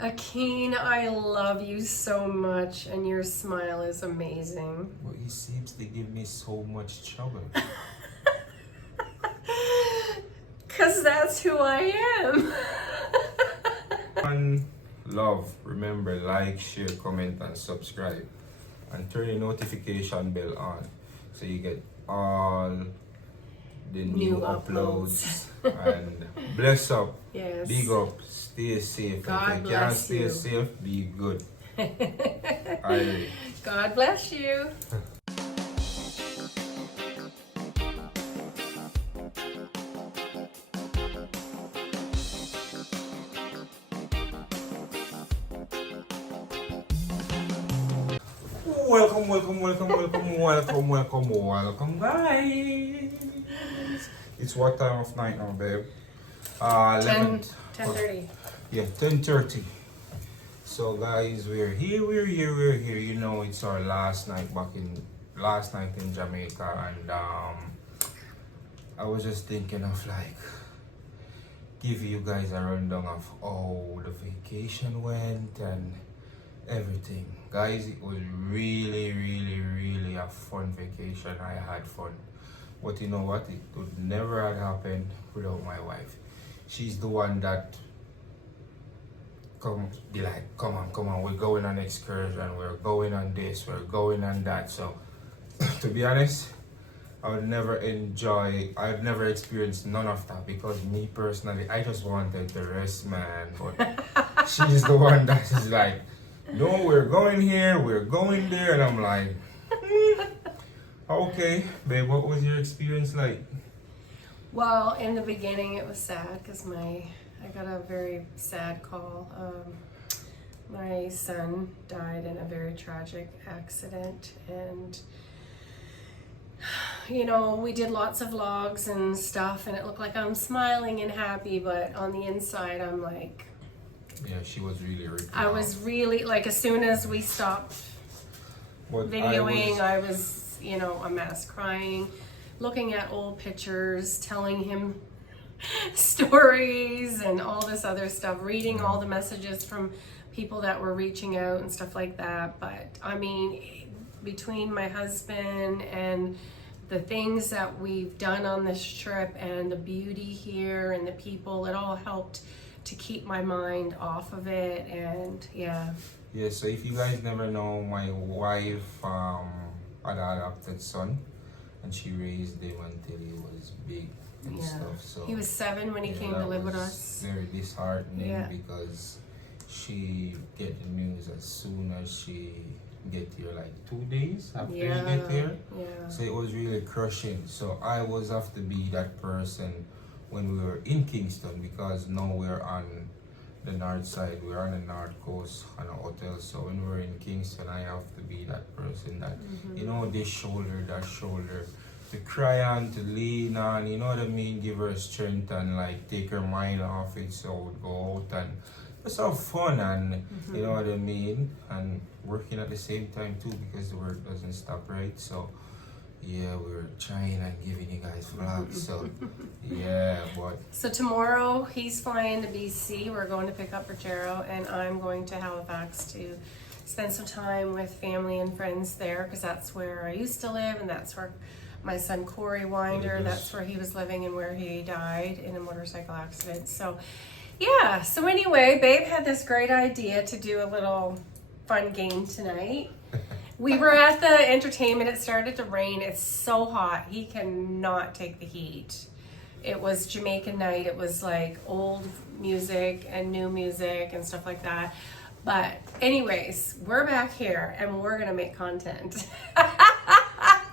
Akeen, I love you so much, and your smile is amazing. But he seems to give me so much trouble. Because that's who I am. One love, remember, like, share, comment, and subscribe. And turn your notification bell on so you get all the new uploads. And bless up, Yes. big up, stay safe. God If you can't bless stay you. safe, be good. Alright. God bless you. Welcome, guys. It's what time of night now, babe? 10:30. Yeah, 10:30. So, guys, we're here. You know, it's our last night in Jamaica, and I was just thinking of like give you guys a rundown of how the vacation went and everything. Guys, it was really a fun vacation. I had fun. But you know what? It would never have happened without my wife. She's the one that come on, we're going on excursion, we're going on this, we're going on that. So to be honest, I've never experienced none of that, because me personally, I just wanted the rest, man. But she's the one that is like, no, we're going here, we're going there, and I'm like, okay, babe, what was your experience like? Well, in the beginning it was sad because I got a very sad call. My son died in a very tragic accident, and you know, we did lots of vlogs and stuff, and it looked like I'm smiling and happy, but on the inside I'm like, Yeah, she was really I was really like, as soon as we stopped videoing, I was, you know, a mess, crying, looking at old pictures, telling him stories and all this other stuff, reading all the messages from people that were reaching out and stuff like that. But I mean, between my husband and the things that we've done on this trip and the beauty here and the people, it all helped to keep my mind off of it. And yeah, so if you guys never know, my wife had an adopted son, and she raised him until he was big and stuff. So he was 7 when he came to live with us. Very disheartening, Yeah. because she get the news as soon as she get here, like 2 days after you get here. Yeah. So it was really crushing. So I was have to be that person when we were in Kingston, because now we're on the north side, we're on the north coast on a hotel. So when we're in Kingston, I have to be that person that, you know, this shoulder, that shoulder, to cry on, to lean on, you know what I mean, give her strength and like take her mind off it, so I would go out and just have fun, and you know what I mean, and working at the same time too, because the work doesn't stop, right? So yeah, we were trying and giving you guys vlogs. So yeah, but So tomorrow he's flying to BC. We're going to pick up Rogero, and I'm going to Halifax to spend some time with family and friends there, because that's where I used to live, and that's where my son Corey Winder, that's where he was living and where he died in a motorcycle accident. So yeah, so anyway, Babe had this great idea to do a little fun game tonight. We were at the entertainment, it started to rain, it's so hot, he cannot take the heat. It was Jamaican night, it was like old music and new music and stuff like that. But anyways, we're back here and we're gonna make content.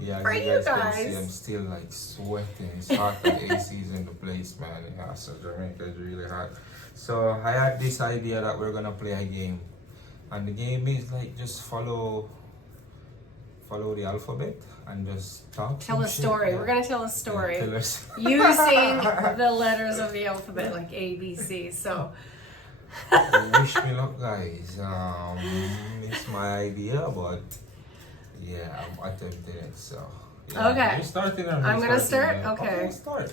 yeah, For you you guys can guys. see I'm still like sweating. It's hot, the AC's in the place, man. Yeah, so Jamaica is really hot. So I had this idea that we're gonna play a game, and the game is like just follow the alphabet and just talk. Tell a story. Yeah. We're gonna tell a story Tell us. using the letters of the alphabet, like A, B, C. So Wish me luck, guys. It's my idea, but yeah, I'm attempting it. So yeah. Okay. You're starting. I'm gonna start? Okay. Start.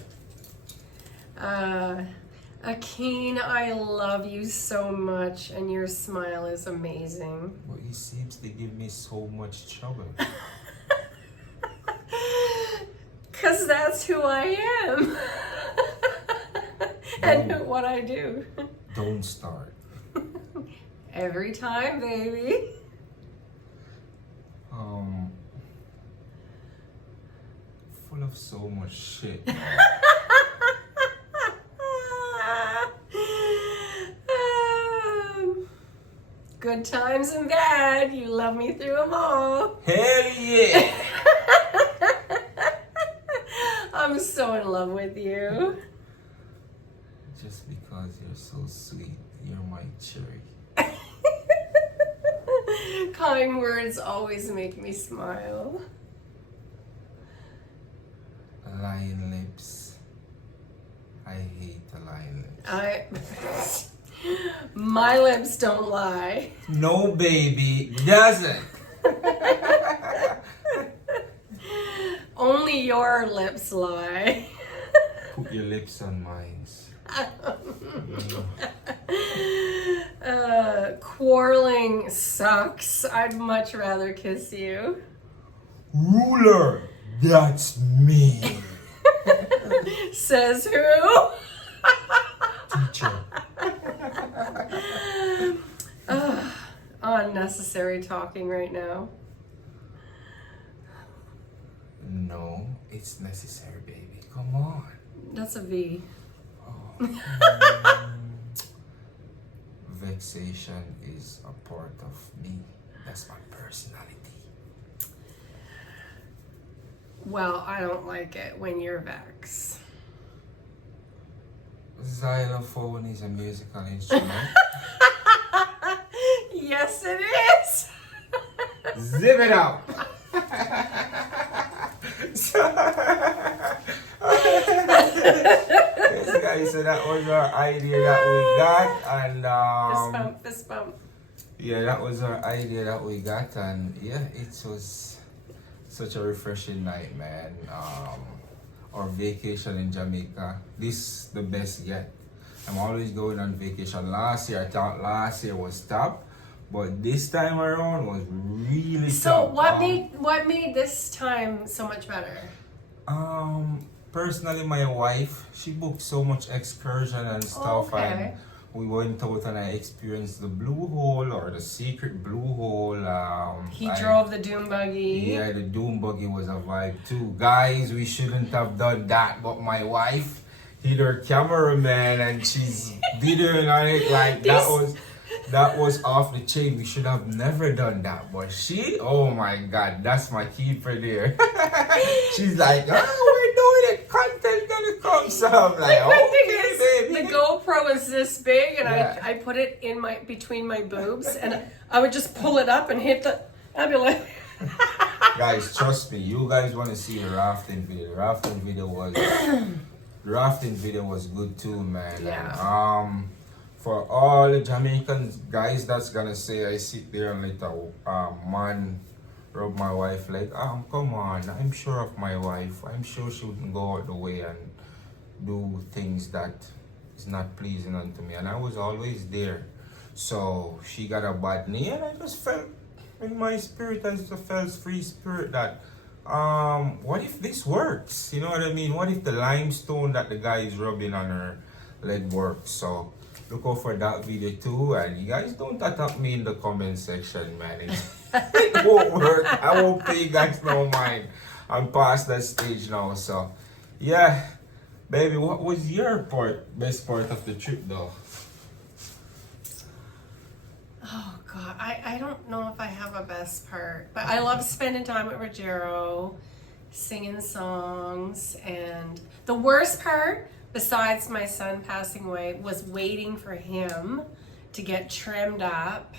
Akeen, I love you so much, and your smile is amazing. But he seems to give me so much trouble. Because that's who I am. And what I do. Don't start. Every time, baby. Full of so much shit. Good times and bad. You love me through them all. Hell yeah! I'm so in love with you. Just because you're so sweet, you're my cherry. Kind words always make me smile. Lion lips. I hate the lion lips. My lips don't lie. No, baby, doesn't. Only your lips lie. Put your lips on mine. Quarreling sucks. I'd much rather kiss you. Ruler, that's me. Says who? Teacher. Unnecessary talking right now. No, it's necessary, baby. Come on. That's a V. Vexation is a part of me. That's my personality. Well, I don't like it when you're vexed. Xylophone is a musical instrument. Yes, it is. Zip it up. Yes, guys, so that was our idea that we got, and fist bump. yeah, that was our idea that we got, and yeah, it was such a refreshing night, man. Our vacation in Jamaica, this the best yet. I'm always going on vacation. Last year, I thought last year was top, but this time around was really So top. what made this time so much better? Personally, my wife, she booked so much excursion and stuff, Okay. and we went out and I experienced the blue hole or the secret blue hole. He drove the doom buggy. Yeah, the doom buggy was a vibe too. Guys, we shouldn't have done that, but my wife hit her cameraman and she's videoing on it like that was off the chain. We should have never done that. But she, oh my God, that's my keeper there. She's like, we're doing it. Content gonna come. So I'm like, okay, baby. The GoPro is this big, and Yeah. I put it in between my boobs, and I would just pull it up and hit the. I'd be like. Guys, trust me. You guys want to see the rafting video. The rafting video was good too, man. Yeah. And, for all the Jamaicans guys that's gonna say I sit there and let a man rub my wife leg. Come on, I'm sure of my wife. I'm sure she wouldn't go out the way and do things that is not pleasing unto me. And I was always there. So she got a bad knee and I just felt in my spirit, I just felt free spirit that what if this works? You know what I mean? What if the limestone that the guy is rubbing on her leg works? So look out for that video too, and you guys don't attack me in the comment section, man. It won't work. I won't pay you guys no mind. I'm past that stage now, so yeah, baby. What was your best part of the trip, though? Oh God, I don't know if I have a best part, but I love spending time with Rogero, singing songs, and the worst part, besides my son passing away, was waiting for him to get trimmed up.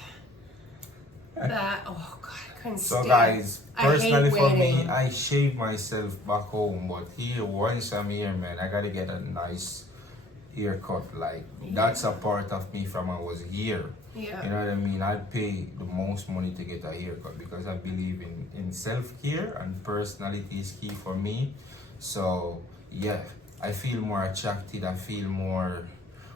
That, oh God, I couldn't stand. So guys, personally for me, waiting. I shave myself back home, but here, once I'm here, man, I gotta get a nice haircut. Like, that's a part of me from I was here. Yeah. You know what I mean? I'd pay the most money to get a haircut because I believe in self-care and personality is key for me. So yeah, I feel more attracted. I feel more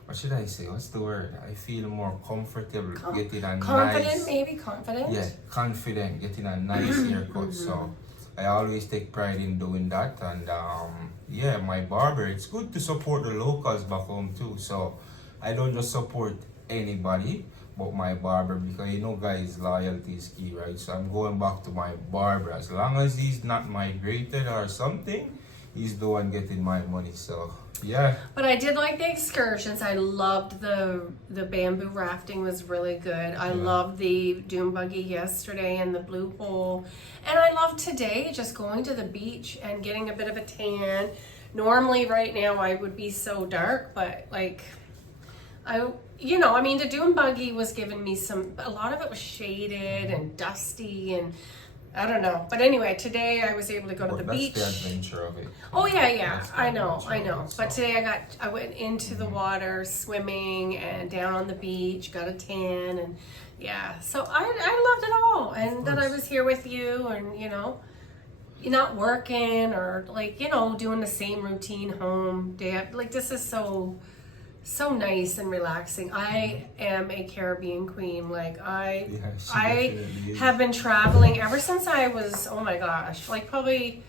what should I say? What's the word? I feel more comfortable getting a Confident, nice, maybe confident. yeah, confident getting a nice haircut. So I always take pride in doing that. And yeah, my barber. It's good to support the locals back home too. So I don't just support anybody, but my barber, because you know, guys, loyalty is key, right? So I'm going back to my barber. As long as he's not migrated or something, he's the one getting my money. So yeah. But I did like the excursions. I loved the bamboo rafting was really good. I loved the dune buggy yesterday and the blue hole. And I love today just going to the beach and getting a bit of a tan. Normally right now I would be so dark, but like the dune buggy was giving me a lot of it was shaded and dusty and I don't know. But anyway, today I was able to go to the beach. That's the adventure of it. Oh yeah. That's the I know. adventure of it, But so. today I went into the water swimming and down on the beach, got a tan and yeah. So I loved it all. And then I was here with you and you're not working or doing the same routine home day. Like this is so nice and relaxing. I am a Caribbean queen. Like I have been traveling ever since I was, oh my gosh, like probably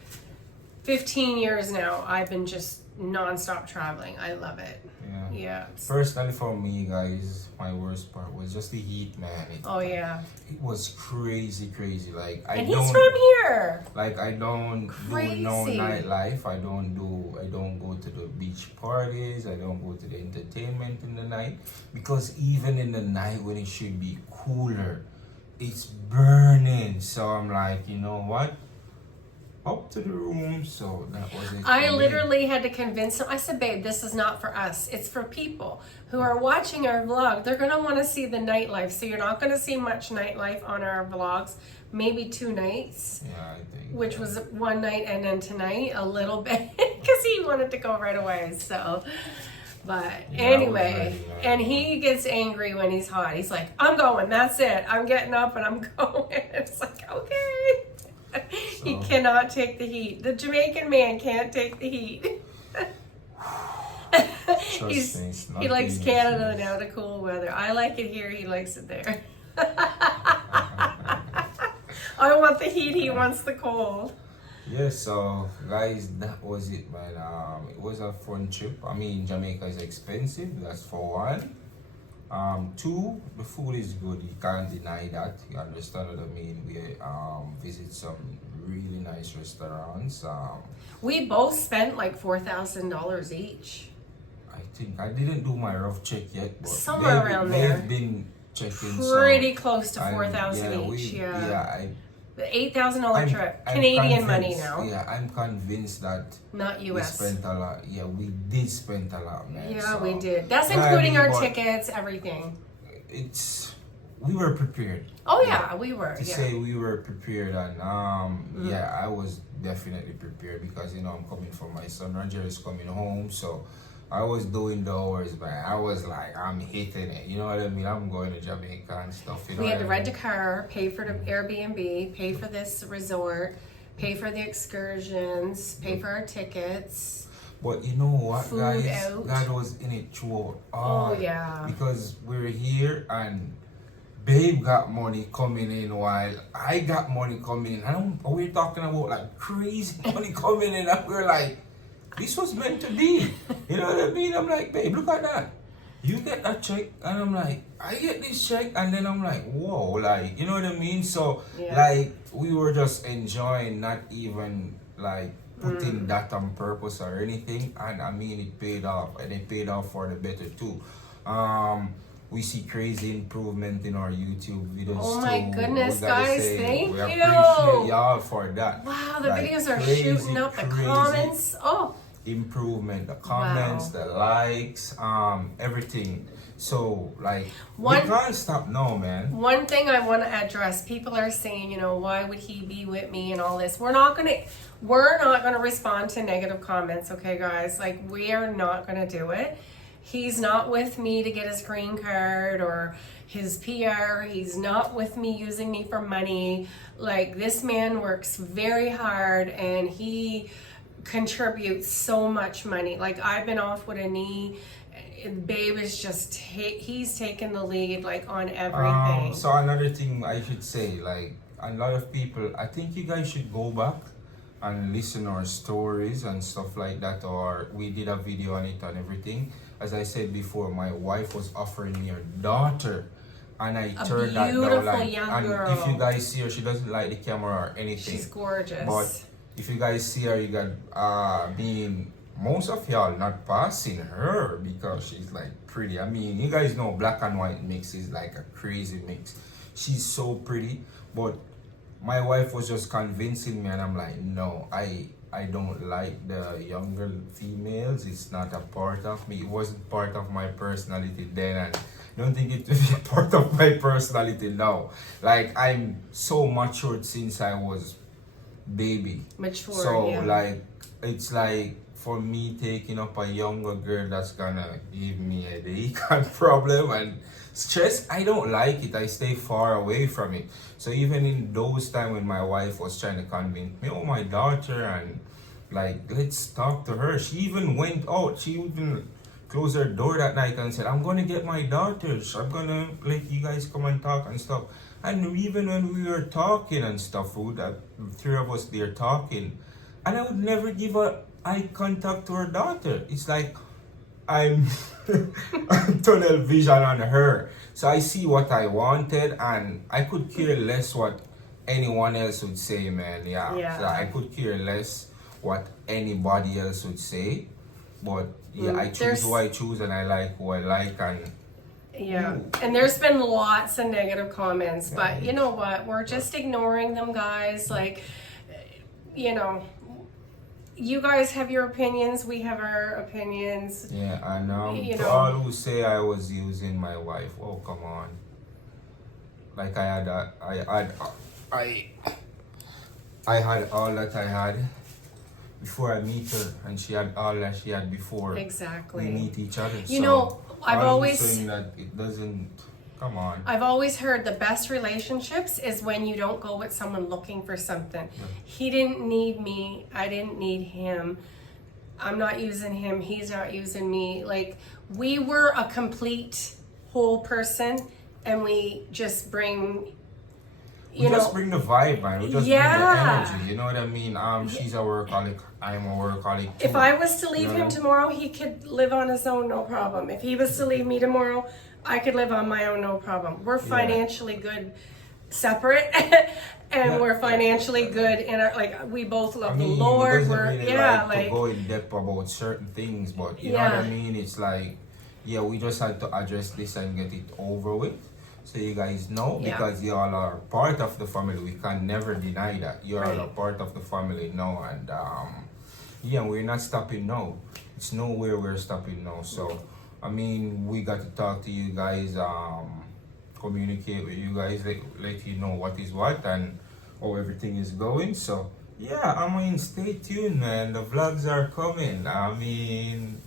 15 years now. I've been just non-stop traveling. I love it. Yeah. Personally, for me, guys, my worst part was just the heat, man. It was crazy. Like and he's from here. Like I don't Crazy. do no nightlife. I don't go to the beach parties. I don't go to the entertainment in the night, because even in the night when it should be cooler, it's burning. So I'm like, you know what? Up to the room. So that was it. I literally had to convince him. I said, babe, this is not for us. It's for people who are watching our vlog. They're going to want to see the nightlife. So you're not going to see much nightlife on our vlogs. Maybe 2 nights. Yeah, I think. Which was one night and then tonight a little bit. Because he wanted to go right away. So, but anyway. And he gets angry when he's hot. He's like, I'm going. That's it. I'm getting up and I'm going. It's like, okay. He cannot take the heat. The Jamaican man can't take the heat. He likes Canada now, the cool weather. I like it here. He likes it there. I want the heat. He wants the cold. Yeah, so guys, that was it, man. It was a fun trip. I mean, Jamaica is expensive. That's for one. 2, the food is good. You can't deny that. You understand what I mean? We visit some really nice restaurants. We both spent like $4,000 each. I think I didn't do my rough check yet, but somewhere around there. They've been checking pretty close to 4,000 each. The $8,000 trip, Canadian money now. Yeah, I'm convinced that not US. We spent a lot. Yeah, we did spend a lot, man. Yeah, so, we did. That's including our tickets, everything. We were prepared. Oh yeah, we were. To say we were prepared, and yeah, I was definitely prepared because I'm coming from my son. Roger is coming home, so I was doing the hours, man. I was like, I'm hitting it. You know what I mean? I'm going to Jamaica and stuff. We had to rent a car, pay for the Airbnb, pay for this resort, pay for the excursions, pay for our tickets. But you know what, food guys? out. God was in it throughout. Oh yeah. Because we're here and Babe got money coming in while I got money coming in. And we're talking about like crazy money coming in, and we're like, this was meant to be. You know what I mean? I'm like, babe, look at that. You get a check, and I'm like, I get this check, and then I'm like, whoa, like, you know what I mean? So, like, we were just enjoying, not even like putting that on purpose or anything. And I mean, it paid off, and it paid off for the better too. We see crazy improvement in our YouTube videos. Oh my goodness, guys, thank you. We appreciate y'all for that. Wow, the videos are shooting up, the comments. Oh. Improvement, the comments, the likes, everything. So, like, we can't stop now, man. One thing I want to address, people are saying, why would he be with me and all this? We're not gonna respond to negative comments, okay, guys? Like, we are not gonna do it. He's not with me to get his green card or his PR. He's not with me using me for money. Like, this man works very hard and he contributes so much money. Like, I've been off with a knee Babe is just he's taken the lead like on everything. So another thing I should say, like a lot of people, I think you guys should go back and listen our stories and stuff like that, or we did a video on it and everything. As I said before, my wife was offering me her daughter, and I turned that down. Like, young and girl. if you guys see her, she doesn't like the camera or anything. She's gorgeous. But if you guys see her, you got being most of y'all not passing her because she's like pretty. I mean, you guys know black and white mix is like a crazy mix. She's so pretty, but my wife was just convincing me, and I'm like, no, I don't like the younger females. It's not a part of me. It wasn't part of my personality then, and I don't think it will be a part of my personality now. Like, I'm so matured since I was baby. Mature, so yeah. like, it's like for me taking up a younger girl, that's gonna give me a headache and problem and stress. I don't like it. I stay far away from it. So even in those times when my wife was trying to convince me, oh, my daughter, and like, let's talk to her, she even went out. She even closed her door that night and said, I'm gonna get my daughters, I'm gonna let you guys come and talk and stuff. And even when we were talking and stuff, the three of us there talking, and I would never give her eye contact to her daughter. It's like I'm tunnel vision on her. So I see what I wanted, and I could care less what anyone else would say, man. Yeah. So I could care less what anybody else would say. But yeah, I choose who I choose, and I like who I like, and yeah. And there's been lots of negative comments, but you know what? We're just ignoring them, guys. Like, you know, you guys have your opinions, we have our opinions. Yeah, and you to know, all who say I was using my wife, oh, come on. Like, I had all that I had before I meet her, and she had all that she had before exactly. we meet each other. You know, I've always saying that it doesn't. Come on. I've always heard the best relationships is when you don't go with someone looking for something. Yeah. He didn't need me. I didn't need him. I'm not using him. He's not using me. Like, we were a complete whole person, and we just bring. We just bring the vibe, man. We just bring the energy. You know what I mean? She's a workaholic. I'm a workaholic too. If I was to leave him tomorrow, he could live on his own, no problem. If he was to leave me tomorrow, I could live on my own, no problem. We're financially good separate, and we're financially good in our, like, we both love the Lord. We're really like to go in depth about certain things, but you know what I mean? It's like, we just had to address this and get it over with. So you guys know, because you all are part of the family. We can never deny that. You all are part of the family now, and we're not stopping now. It's nowhere we're stopping now. So I mean, we got to talk to you guys, communicate with you guys, let you know what is what and how everything is going. So I mean, stay tuned, man. The vlogs are coming. I mean,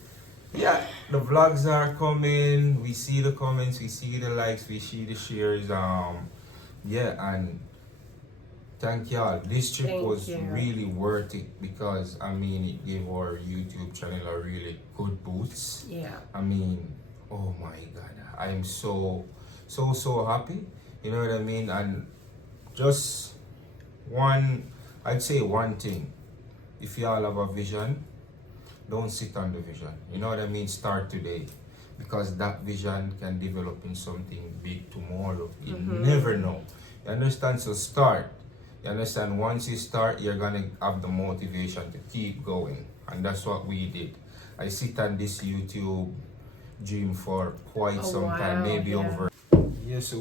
the vlogs are coming. We see the comments, we see the likes, we see the shares. And thank y'all. This trip was really worth it, because I mean, it gave our YouTube channel a really good boost. Yeah. I mean, oh my God, I'm so happy. You know what I mean? And just I'd say one thing. If y'all have a vision, don't sit on the vision. You know what I mean? Start today, because that vision can develop in something big tomorrow. You never know. You understand? So start. You understand? Once you start, you're gonna have the motivation to keep going, and that's what we did. I sit on this YouTube dream for quite some time, maybe over. So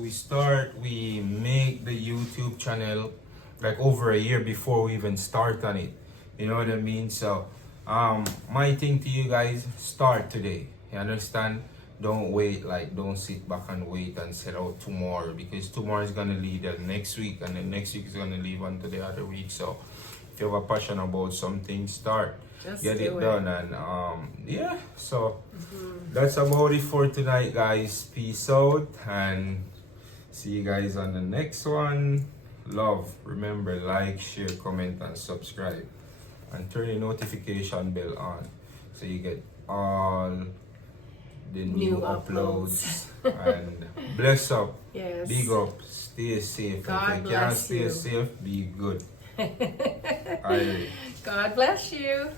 we make the YouTube channel like over a year before we even start on it. You know what I mean? So my thing to you guys, start today. You understand? Don't wait, like, don't sit back and wait and set out tomorrow, because tomorrow is gonna lead the next week, and the next week is gonna lead on to the other week. So if you have a passion about something, start. Just get it done. And so that's about it for tonight, guys. Peace out, and see you guys on the next one. Love. Remember, like, share, comment, and subscribe, and turn the notification bell on so you get all the New new uploads. and bless up, Yes. big up, stay safe. God If you can't bless stay you. safe, be good. Irie. God bless you.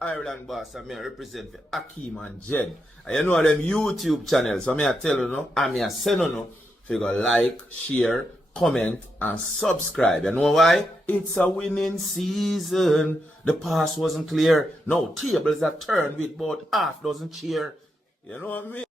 Ireland boss, and me represent for Akeem and Jen. And you know them YouTube channels, so me I tell you no, and me I send you no, if you go like, share, comment, and subscribe. You know why? It's a winning season. The past wasn't clear. No tables are turned with about half dozen cheer. You know what I mean?